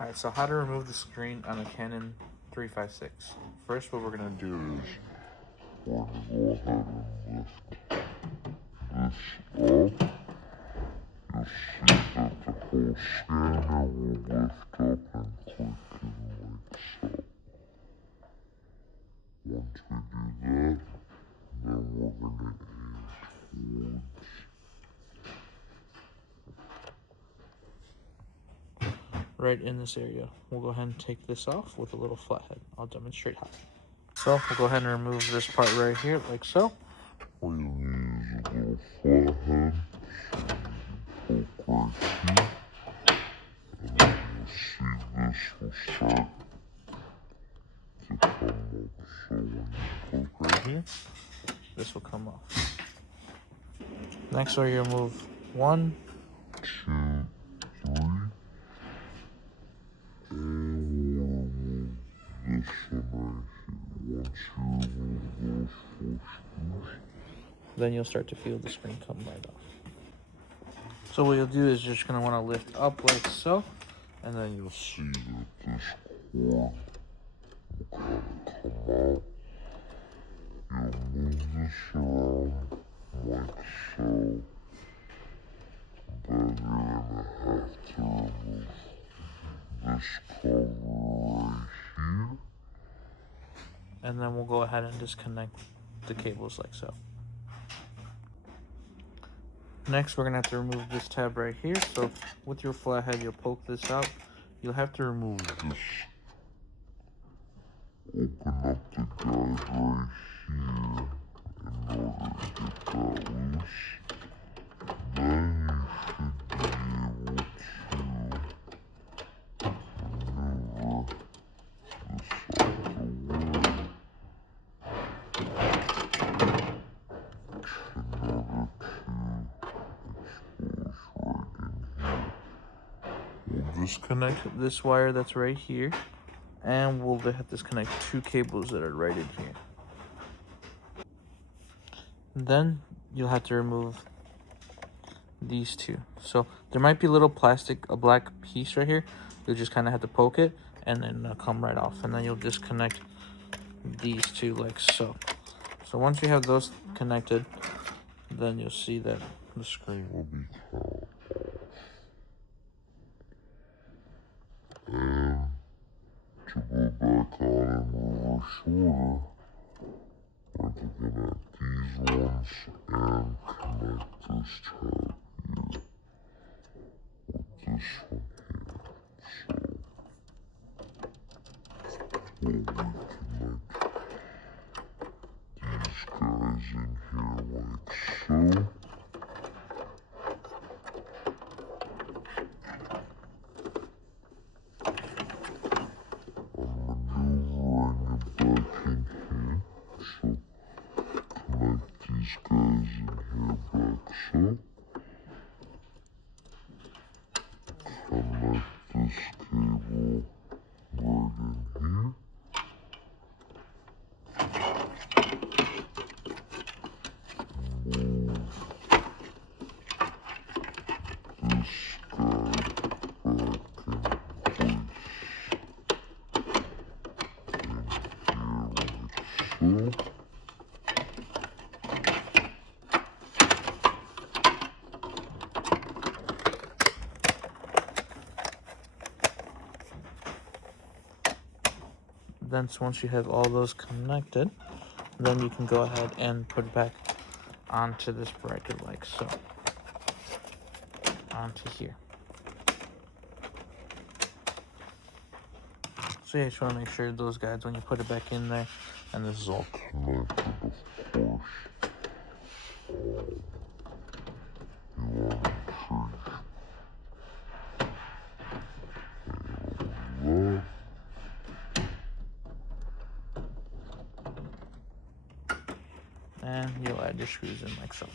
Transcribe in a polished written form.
Alright, so how to remove the screen on a Canon 356. First, what we're going to do is we're going to go ahead and lift this up. You'll see that the whole scanner will lift up and click in like so. Once we do that, then we're going to aim towards right in this area. We'll go ahead and take this off with a little flathead. I'll demonstrate how. So we'll go ahead and remove this part right here, like so. All you need is a little flathead. Poke right here. And then you'll see this will start to come up. So when you poke Right here, this will come off. Next, we're going to remove 1, 2, 3. And we'll remove this one right here. Once you remove those 4 screws, then you'll start to feel the screen come right off. So what you'll do is you're just going to want to lift up like so, and then you'll see that this cord will kind of come out. You'll move this around like so. Then you're going to have to remove this cover right here. and then we'll go ahead and disconnect the cables like so. Next, we're going to have to remove this tab right here. So with your flathead, you'll poke this out. You'll have to remove this. Open up the guide right here in order to get that loose. Then you should be able to maneuver this out of the way in order to expose right in here. We'll disconnect this wire that's right here, and we'll have to disconnect 2 cables that are right in here. Then you'll have to remove these 2. So there might be a little a black piece right here. You'll just kind of have to poke it, and then it'll come right off. And then you'll disconnect these 2 like so. So once you have those connected, then you'll see that the screen will be off. And to go back on in reverse order, we're looking at these ones and connect this tab here with this one here. So we'll reconnect these guys in here like so. These guys in here back so. Connect this cable right in here. Move this guy back in place in here like so. Then once you have all those connected, then you can go ahead and put it back onto this bracket like so. Onto here. So yeah, you just want to make sure those guides when you put it back in there, and this is all connected, of course. You want to make sure that. And you'll add your screws in like so.